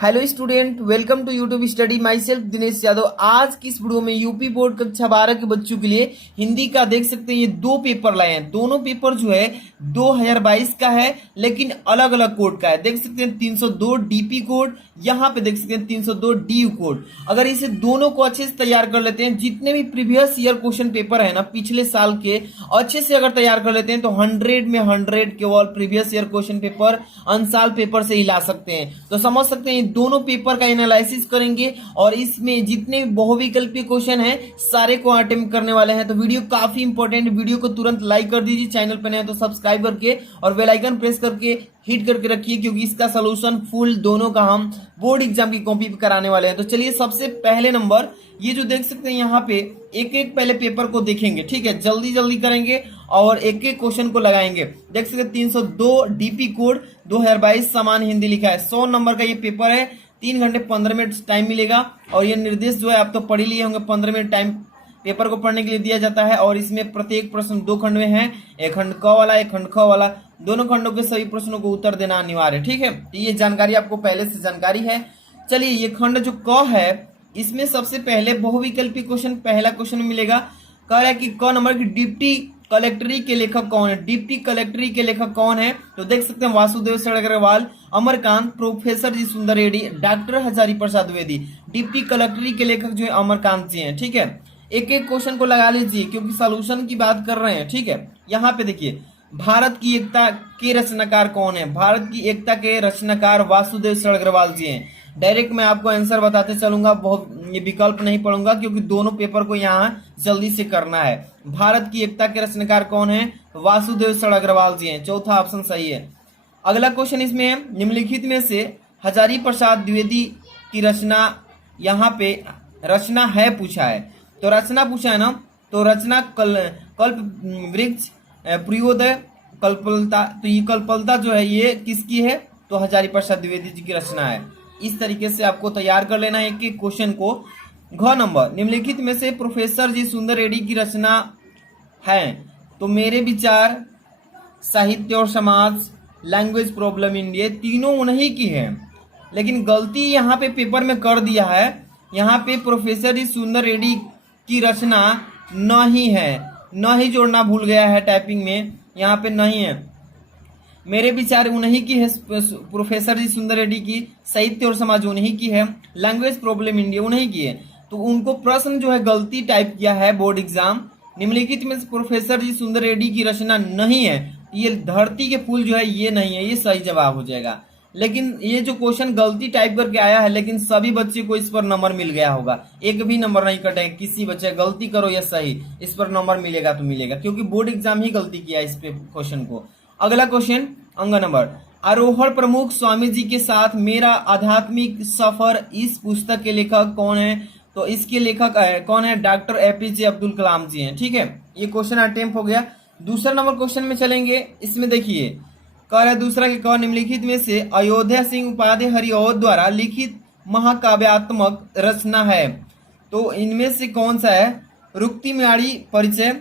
Hello student, welcome to YouTube study. Myself Dinesh Yadav. आज की इस वीडियो में यूपी बोर्ड कक्षा 12 के बच्चों के लिए हिंदी का देख सकते हैं ये दो पेपर लाए हैं। दोनों पेपर जो है 2022 का है, लेकिन अलग अलग कोड का है। देख सकते हैं 302 डीपी कोड, यहाँ पे देख सकते हैं 302 डीयू कोड। अगर इसे दोनों को अच्छे से तैयार कर लेते हैं, जितने भी प्रीवियस ईयर क्वेश्चन पेपर है ना पिछले साल के, अच्छे से अगर तैयार कर लेते हैं तो 100 में 100 केवल previous year question paper unsolved paper से ही ला सकते हैं। तो समझ सकते हैं दोनों पेपर का एनालिसिस करेंगे और इसमें जितने बहुविकल्पीय क्वेश्चन हैं सारे को अटेम्प्ट करने वाले हैं। तो वीडियो काफी इंपॉर्टेंट, वीडियो को तुरंत लाइक कर दीजिए, चैनल पर नए तो सब्सक्राइब करके और बेल आइकन प्रेस करके हिट करके रखिए, क्योंकि इसका सोल्यूशन फुल दोनों का हम बोर्ड एग्जाम की कॉपी पे कराने वाले हैं। तो चलिए सबसे पहले नंबर ये जो देख सकते हैं यहाँ पे एक एक पहले पेपर को देखेंगे, ठीक है, जल्दी जल्दी करेंगे और एक एक क्वेश्चन को लगाएंगे। देख सकते हैं 302 डीपी कोड 2022 समान हिंदी लिखा है। 100 नंबर का ये पेपर है, 3 घंटे 15 मिनट टाइम मिलेगा और ये निर्देश जो है आप तो पढ़ ही लिए होंगे। 15 मिनट टाइम पेपर को पढ़ने के लिए दिया जाता है और इसमें प्रत्येक प्रश्न 2 खंड में है, एक खंड क वाला एक खंड ख वाला। दोनों खंडों के सभी प्रश्नों को उत्तर देना अनिवार्य है, ठीक है। तो ये जानकारी आपको पहले से जानकारी है। चलिए ये खंड जो क है इसमें सबसे पहले बहुविकल्पी क्वेश्चन पहला क्वेश्चन मिलेगा। कह रहा है कि क नंबर की डिप्टी कलेक्टरी के लेखक कौन है। डिप्टी कलेक्टरी के लेखक कौन है तो देख सकते हैं वासुदेव अग्रवाल, अमरकांत, प्रोफेसर जी सुंदर रेड्डी, डॉक्टर हजारी प्रसाद द्विवेदी। डिप्टी कलेक्टरी के लेखक जो है अमरकांत जी हैं, ठीक है। एक एक क्वेश्चन को लगा लीजिए क्योंकि सॉल्यूशन की बात कर रहे हैं, ठीक है। यहाँ पे देखिए भारत की एकता के रचनाकार कौन है। भारत की एकता के रचनाकार वासुदेव अग्रवाल जी हैं। डायरेक्ट मैं आपको आंसर बताते चलूंगा, बहुत ये विकल्प नहीं पढ़ूंगा क्योंकि दोनों पेपर को यहाँ जल्दी से करना है। भारत की एकता के रचनाकार कौन है, वासुदेव अग्रवाल जी हैं। चौथा ऑप्शन सही है। अगला क्वेश्चन इसमें है निम्नलिखित में से हजारी प्रसाद द्विवेदी की रचना, यहाँ पे रचना है पूछा है, तो रचना पूछा है ना, तो रचना कल्प वृक्ष, प्रियोदय, कल्पलता। तो ये कल्पलता जो है ये किसकी है, तो हजारी प्रसाद द्विवेदी जी की रचना है। इस तरीके से आपको तैयार कर लेना है एक एक क्वेश्चन को। घ नंबर निम्नलिखित में से प्रोफेसर जी सुंदर रेड्डी की रचना है, तो मेरे विचार, साहित्य और समाज, लैंग्वेज प्रॉब्लम इंडिया, तीनों उन्हीं की है। लेकिन गलती यहाँ पे पेपर में कर दिया है, यहाँ पे प्रोफेसर जी सुंदर रेड्डी की रचना नहीं है, न ही जोड़ना भूल गया है टाइपिंग में, यहाँ पे नहीं है। मेरे विचार उन्हीं की है, प्रोफेसर जी सुंदर रेड्डी की, साहित्य और समाज उन्हीं की है, लैंग्वेज प्रॉब्लम इंडिया उन्हीं की है। तो उनको प्रश्न जो है गलती टाइप किया है बोर्ड एग्जाम। निम्नलिखित में प्रोफेसर जी सुंदर रेड्डी की रचना नहीं है, ये धरती के फूल जो है ये नहीं है, ये सही जवाब हो जाएगा। लेकिन ये जो क्वेश्चन गलती टाइप करके आया है, लेकिन सभी बच्चे को इस पर नंबर मिल गया होगा, एक भी नंबर नहीं कटेगा। किसी बच्चे गलती करो या सही, इस पर नंबर मिलेगा तो मिलेगा, क्योंकि बोर्ड एग्जाम ही गलती किया इस पे क्वेश्चन को। अगला क्वेश्चन अंग नंबर आरोहण प्रमुख स्वामी जी के साथ मेरा आध्यात्मिक सफर, इस पुस्तक के लेखक कौन है, तो इसके लेखक कौन है, डॉक्टर एपीजे अब्दुल कलाम जी हैं, ठीक है। ये क्वेश्चन अटेम्प्ट हो गया। दूसरा नंबर क्वेश्चन में चलेंगे। इसमें देखिए कह रहा है दूसरा के कौन निम्नलिखित में से अयोध्या सिंह उपाध्याय हरिऔध द्वारा लिखित महाकाव्यात्मक रचना है, तो इनमें से कौन सा है, रुक्तिमाड़ी परिचय,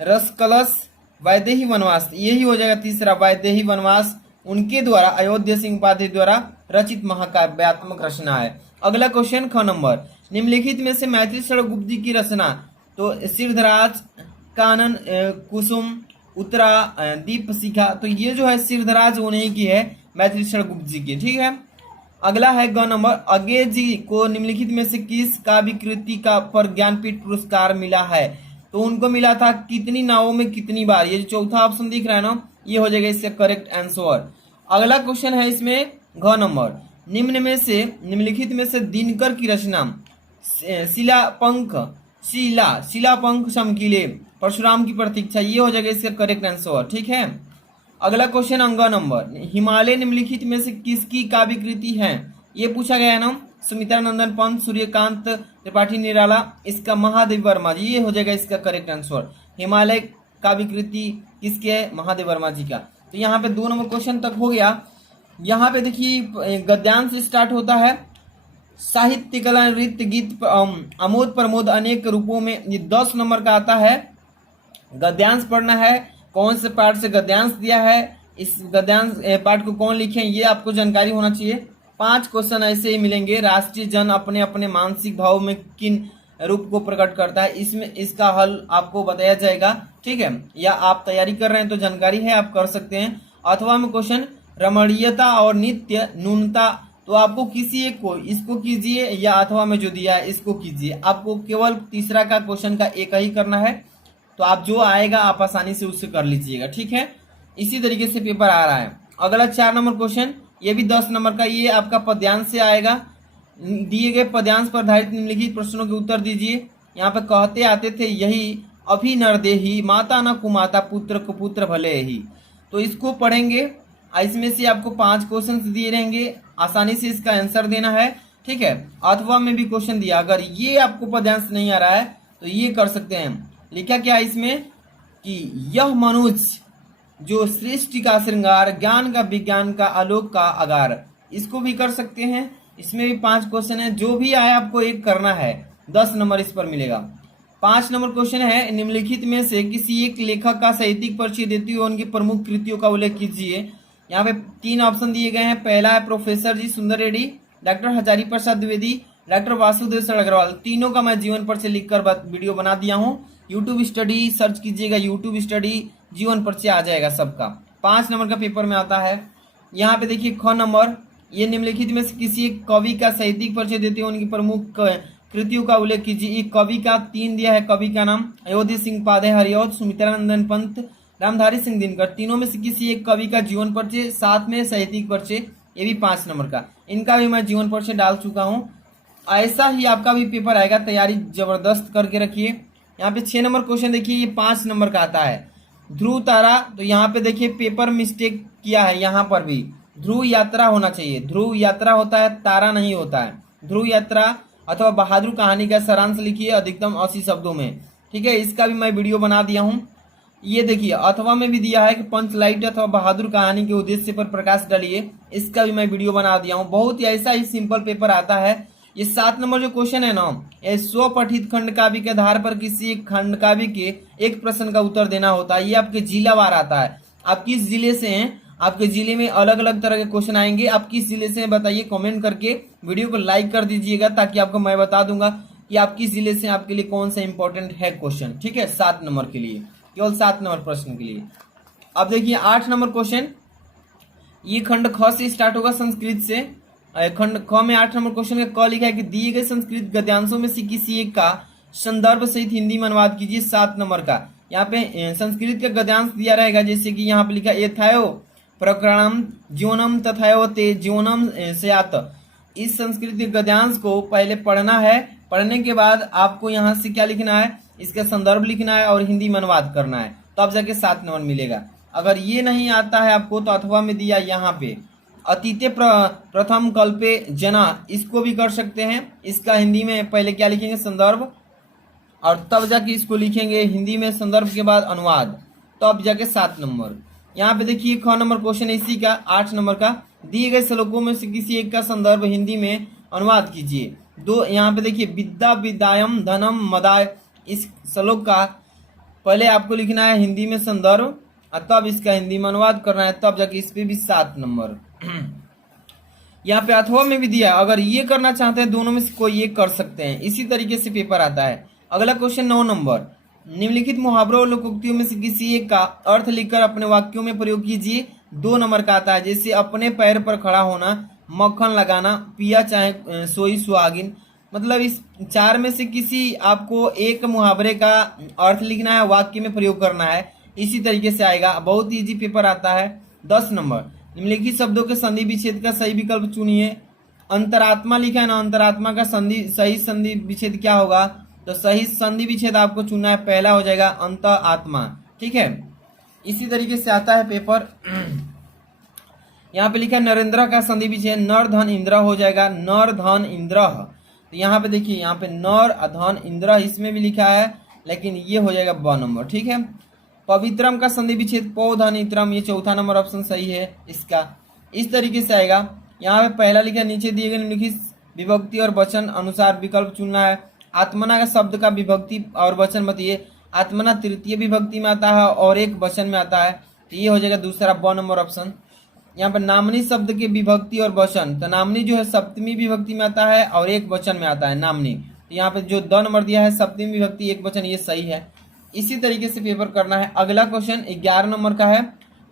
रसकलश, वैदेही वनवास, यही हो जाएगा तीसरा, वैदेही वनवास उनके द्वारा अयोध्या सिंह उपाध्याय द्वारा रचित महाकाव्यात्मक रचना है। अगला क्वेश्चन ख नंबर निम्नलिखित में से मैथिली शरण गुप्त जी की रचना, तो सिरधराज, कानन, कुसुम, उत्तरा, दीप शिखा, तो ये जो है सिरधराज उन्हीं की है, मैथिली शरण गुप्त जी की, ठीक है। अगला है ग नंबर अगे जी को निम्नलिखित में से किस काव्य कृति का पर ज्ञानपीठ पुरस्कार मिला है, तो उनको मिला था कितनी नावों में कितनी बार। ये जो चौथा ऑप्शन दिख रहा है ना, ये हो जाएगा इसका करेक्ट आंसर। अगला क्वेश्चन है इसमें घ नंबर निम्नलिखित में से दिनकर की रचना, शिलापंख चमकीले, परशुराम की प्रतीक्षा, ये हो जाएगा इसका करेक्ट आंसर, ठीक है। अगला क्वेश्चन अंग नंबर हिमालय निम्नलिखित में से किसकी काव्य कृति है, ये पूछा गया है ना, सुमित्रा नंदन पंत, सूर्यकांत त्रिपाठी निराला, इसका महादेव वर्मा जी, ये हो जाएगा इसका करेक्ट आंसर। हिमालय काव्य कृति किसके है, महादेव वर्मा जी का। तो यहाँ पे 2 नंबर क्वेश्चन तक हो गया। यहाँ पे देखिए गद्यांश स्टार्ट होता है, साहित्य कला नृत्य गीत आमोद प्रमोद अनेक रूपों में, ये 10 नंबर का आता है। गद्यांश पढ़ना है, कौन से पार्ट से गद्यांश दिया है, इस गद्यांश पार्ट को कौन लिखे, ये आपको जानकारी होना चाहिए। 5 क्वेश्चन ऐसे ही मिलेंगे। राष्ट्रीय जन अपने अपने मानसिक भाव में किन रूप को प्रकट करता है, इसमें इसका हल आपको बताया जाएगा। ठीक है, या आप तैयारी कर रहे हैं तो जानकारी है, आप कर सकते हैं। अथवा में क्वेश्चन रमणीयता और नित्य न्यूनता, तो आपको किसी एक को इसको कीजिए या अथवा में जो दिया है इसको कीजिए। आपको केवल तीसरा का क्वेश्चन का एक ही करना है, तो आप जो आएगा आप आसानी से उससे कर लीजिएगा। ठीक है, इसी तरीके से पेपर आ रहा है। अगला 4 नंबर क्वेश्चन, ये भी 10 नंबर का, ये आपका पद्यांश से आएगा। दिए गए पद्यांश पर आधारित निम्नलिखित प्रश्नों के उत्तर दीजिए। यहाँ पे कहते आते थे यही अभी नरदेही, माता न कुमाता, पुत्र कुपुत्र भले ही। तो इसको पढ़ेंगे, इसमें से आपको 5 क्वेश्चन दिए रहेंगे, आसानी से इसका आंसर देना है। ठीक है, अथवा में भी क्वेश्चन दिया, अगर ये आपको पद्यांश नहीं आ रहा है तो ये कर सकते हैं। लिखा क्या है इसमें कि यह मनुष्य जो सृष्टि का श्रृंगार, ज्ञान का विज्ञान का आलोक का आगार, इसको भी कर सकते हैं। इसमें भी 5 क्वेश्चन है, जो भी आए आपको एक करना है, 10 नंबर इस पर मिलेगा। 5 नंबर क्वेश्चन है, निम्नलिखित में से किसी एक लेखक का साहित्यिक परिचय देते हुए उनकी प्रमुख कृतियों का उल्लेख कीजिए। यहाँ पे 3 ऑप्शन दिए गए हैं। पहला है प्रोफेसर जी सुंदर Reddy, doctor Hazari Prasad Dwivedi, doctor Vasudev sir Agarwal. तीनों का मैं जीवन पर से लिखकर वीडियो बना दिया हूँ। यूट्यूब स्टडी सर्च कीजिएगा, यूट्यूब स्टडी जीवन पर से आ जाएगा सबका। 5 नंबर का पेपर में आता है। यहाँ पे देखिए ख नंबर, ये निम्नलिखित में से किसी एक कवि का साहित्यिक परिचय देते हुए उनकी प्रमुख कृतियों का उल्लेख कीजिए। ये कवि का 3 दिया है, कवि का नाम अयोध्या सिंह पादे हरिऔध, सुमित्रानंदन पंत, रामधारी सिंह दिनकर। तीनों में से किसी एक कवि का जीवन परिचय, साथ में साहित्यिक परिचय, ये भी 5 नंबर का। इनका भी मैं जीवन परिचय डाल चुका हूँ। ऐसा ही आपका भी पेपर आएगा, तैयारी जबरदस्त करके रखिए। यहाँ पे 6 नंबर क्वेश्चन देखिए, ये 5 नंबर का आता है। ध्रुव तारा, तो यहाँ पे देखिए पेपर मिस्टेक किया है, यहाँ पर भी ध्रुव यात्रा होना चाहिए। ध्रुव यात्रा होता है, तारा नहीं होता है। ध्रुव यात्रा अथवा बहादुर कहानी का सारांश लिखिए अधिकतम 80 शब्दों में। ठीक है, इसका भी मैं वीडियो बना दिया हूँ। ये देखिए अथवा में भी दिया है कि पंचलाइट अथवा बहादुर कहानी के उद्देश्य पर प्रकाश डालिए, इसका भी मैं वीडियो बना दिया हूँ। बहुत ही ऐसा ही सिंपल पेपर आता है। ये 7 नंबर जो क्वेश्चन है ना, ये स्वपठित खंड काव्य के आधार पर किसी एक खंड काव्य के एक प्रश्न का उत्तर देना होता है। ये आपके जिलावार आता है, आप किस जिले से हैं, आपके जिले में अलग अलग तरह के क्वेश्चन आएंगे। आप किस जिले से हैं बताइए, कमेंट करके वीडियो को लाइक कर दीजिएगा, ताकि आपको मैं बता दूंगा कि आप किस जिले से, आपके लिए कौन सा इंपॉर्टेंट है क्वेश्चन। ठीक है, 7 नंबर के लिए, केवल 7 नंबर प्रश्न के लिए। अब देखिए 8 नंबर क्वेश्चन, ये खंड ख से स्टार्ट होगा, संस्कृत से। खंड ख में 8 नंबर क्वेश्चन का क लिखा है कि दिए गए संस्कृत गद्यांशों में से किसी एक का संदर्भ सहित हिंदी में अनुवाद कीजिए। 7 नंबर का यहाँ पे संस्कृत का गद्यांश दिया रहेगा, जैसे कि यहाँ पे लिखा यथायो प्रकरणम जीवनम तथायो ते जीवनम स्यात्। इस संस्कृत के गद्यांश को पहले पढ़ना है, पढ़ने के बाद आपको यहाँ से क्या लिखना है, इसका संदर्भ लिखना है और हिंदी में अनुवाद करना है, तब जाके 7 नंबर मिलेगा। अगर ये नहीं आता है आपको तो अथवा में दिया यहाँ पे अतीते प्रथम कल्पे जना, इसको भी कर सकते हैं। इसका हिंदी में पहले क्या लिखेंगे, संदर्भ, और तब जाके इसको लिखेंगे हिंदी में संदर्भ के बाद अनुवाद, तब जाके 7 नंबर। यहाँ पे देखिए ख नंबर क्वेश्चन इसी का 8 नंबर का, दिए गए श्लोकों में से किसी एक का संदर्भ हिंदी में अनुवाद कीजिए। यहाँ पे देखिए विद्या विद्यायम धनम मदाय, इस श्लोक का पहले आपको लिखना है हिंदी में संदर्भ, तब इसका हिंदी में अनुवाद करना है, तब जाके इस पे भी 7 नंबर। यहाँ पे अथवा में भी दिया, अगर ये करना चाहते हैं दोनों में से कोई एक कर सकते हैं। इसी तरीके से पेपर आता है। अगला क्वेश्चन 9 नंबर, निम्नलिखित मुहावरों और लोकोक्तियों में से किसी एक का अर्थ लिखकर अपने वाक्यों में प्रयोग कीजिए। 2 नंबर का आता है, जैसे अपने पैर पर खड़ा होना, मक्खन लगाना, पिया चाहे सोई सुहागिन। मतलब इस 4 में से किसी आपको एक मुहावरे का अर्थ लिखना है, वाक्य में प्रयोग करना है। इसी तरीके से आएगा, बहुत इजी पेपर आता है। 10 नंबर, निम्नलिखित शब्दों के संधि विच्छेद का सही विकल्प चुनिए। अंतरात्मा लिखा है ना, अंतरात्मा का सही संधि विच्छेद क्या होगा, तो सही संधि विच्छेद आपको चुनना है, पहला हो जाएगा अंत आत्मा। ठीक है, इसी तरीके से आता है पेपर। यहाँ पे लिखा है नरेंद्र का संधि विच्छेद नर धन इंद्र हो जाएगा, नर धन इंद्र। तो यहाँ पे देखिए, यहाँ पे नर धन इंद्र इसमें भी लिखा है, लेकिन ये हो जाएगा 2 नंबर। ठीक है, पवित्रम का संधि विच्छेद पौ धन इत्रम, ये 4था नंबर ऑप्शन सही है इसका। इस तरीके से आएगा। यहाँ पे पहला लिखा है, नीचे दिए गए निम्नलिखित विभक्ति और वचन अनुसार विकल्प चुनना है। आत्मना का शब्द का विभक्ति और वचन बताइए। आत्मना तृतीय विभक्ति में आता है और एक वचन में आता है, तो ये हो जाएगा दूसरा 2 नंबर ऑप्शन। यहाँ पर नामनी शब्द के विभक्ति और वचन, तो नामनी जो है सप्तमी विभक्ति में आता है और एक वचन में आता है नामनी। तो यहाँ पे जो 2 नंबर दिया है सप्तमी विभक्ति एक वचन, ये सही है। इसी तरीके से पेपर करना है। अगला क्वेश्चन 11 नंबर का है।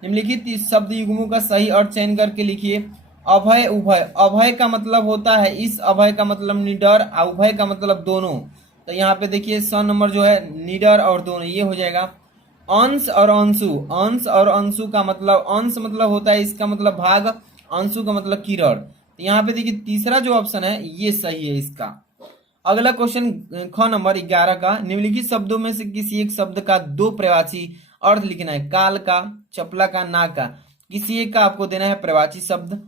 निम्नलिखित शब्द युग्मों का सही अर्थ चयन करके लिखिए। अभय उभय, अभय का मतलब होता है इस, अभय का मतलब निडर, उभय का मतलब दोनों। तो यहाँ पे देखिए 100 नंबर जो है निडर और दोनों, ये हो जाएगा। अंश और अंशु, अंश और अंशु का मतलब, अंश मतलब होता है इसका मतलब भाग, अंशु का मतलब किरण। तो यहाँ पे देखिए तीसरा जो ऑप्शन है ये सही है इसका। अगला क्वेश्चन ख नंबर 11 का। निम्नलिखित शब्दों में से किसी एक शब्द का 2 प्रवाची अर्थ लिखना है। काल का, चपला का, ना का, किसी एक का आपको देना है प्रवाची शब्द।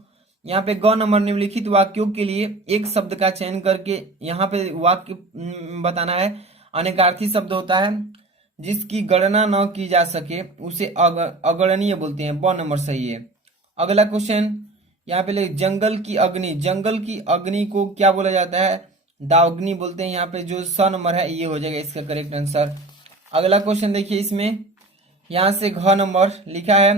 यहाँ पे ग नंबर निम्नलिखित वाक्यों के लिए एक शब्द का चयन करके यहाँ पे वाक्य बताना है। अनेकार्थी शब्द होता है जिसकी गणना न की जा सके उसे अगणनीय बोलते हैं। ब नंबर सही है। अगला क्वेश्चन यहाँ पे ले, जंगल की अग्नि, जंगल की अग्नि को क्या बोला जाता है? दावग्नि बोलते हैं। यहाँ पे जो 100 नंबर है ये हो जाएगा इसका करेक्ट आंसर। अगला क्वेश्चन देखिए, इसमें यहाँ से घ नंबर लिखा है।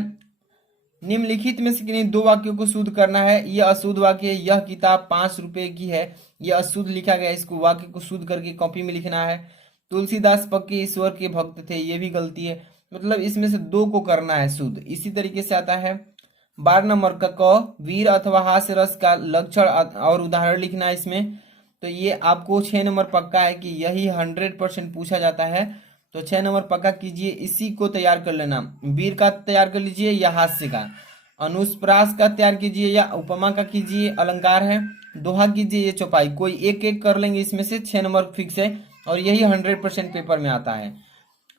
निम्नलिखित में से किन्हीं 2 वाक्यों को शुद्ध करना है। यह अशुद्ध वाक्य, यह किताब 5 रुपए की है, यह अशुद्ध लिखा गया, इसको वाक्य को शुद्ध करके कॉपी में लिखना है। तुलसीदास पक्के ईश्वर के भक्त थे, ये भी गलती है, मतलब इसमें से 2 को करना है शुद्ध। इसी तरीके से आता है 12 नंबर का क, वीर अथवा हास्य रस का लक्षण और उदाहरण लिखना है इसमें। तो ये आपको 6 नंबर पक्का है कि यही 100% पूछा जाता है। तो 6 नंबर पक्का कीजिए। इसी को तैयार कर लेना। वीर का तैयार कर लीजिए या हास्य का, अनुप्रास का तैयार कीजिए या उपमा का कीजिए, अलंकार है, दोहा कीजिए, ये चौपाई, कोई एक एक कर लेंगे इसमें से। 6 नंबर फिक्स है और यही 100% पेपर में आता है,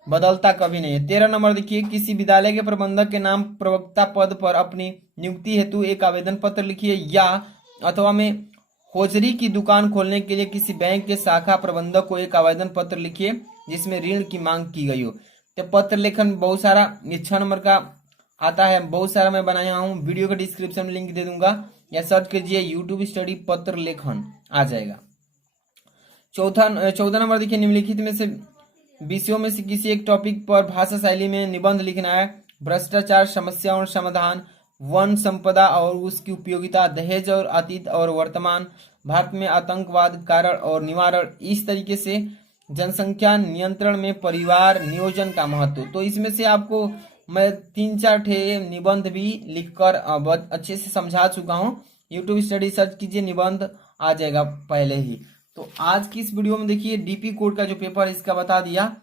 बदलता कभी नहीं है। 13 नंबर देखिए, किसी विद्यालय के प्रबंधक के नाम प्रवक्ता पद पर अपनी नियुक्ति हेतु एक आवेदन पत्र लिखिए। या अथवा में होजरी की दुकान खोलने के लिए किसी बैंक के शाखा प्रबंधक को एक आवेदन पत्र लिखिए जिसमें ऋण की मांग की गई हो। तो पत्र लेखन बहुत सारा, ये 6 नंबर का आता है, बहुत सारा मैं बनाया हूँ। वीडियो का डिस्क्रिप्शन में लिंक दे दूंगा या सर्च कीजिए यूट्यूब स्टडी पत्र लेखन, आ जाएगा। 14 नंबर देखिए, निम्नलिखित में से विषयों में से किसी एक टॉपिक पर भाषा शैली में निबंध लिखना है। भ्रष्टाचार, समस्या और समाधान, वन संपदा और उसकी उपयोगिता, दहेज और अतीत और वर्तमान, भारत में आतंकवाद, कारण और निवारण। इस तरीके से जनसंख्या नियंत्रण में परिवार नियोजन का महत्व। तो इसमें से आपको मैं 3-4 निबंध भी लिखकर अच्छे से समझा चुका हूँ। यूट्यूब स्टडी सर्च कीजिए, निबंध आ जाएगा पहले ही। तो आज की इस वीडियो में देखिए डीपी कोड का जो पेपर है इसका बता दिया,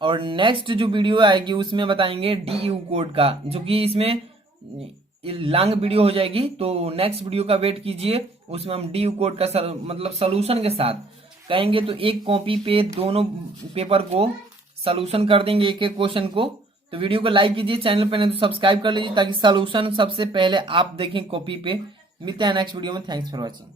और नेक्स्ट जो वीडियो आएगी उसमें बताएंगे डीयू कोड का, जो कि इसमें लॉन्ग वीडियो हो जाएगी। तो नेक्स्ट वीडियो का वेट कीजिए, उसमें हम डीयू कोड का मतलब सोल्यूशन के साथ कहेंगे। तो एक कॉपी पे दोनों पेपर को सोल्यूशन कर देंगे, एक एक क्वेश्चन को। तो वीडियो को लाइक कीजिए, चैनल पर नहीं तो सब्सक्राइब कर लीजिए ताकि सोल्यूशन सबसे पहले आप देखें कॉपी पे। मिलते हैं नेक्स्ट वीडियो में। Thanks for watching.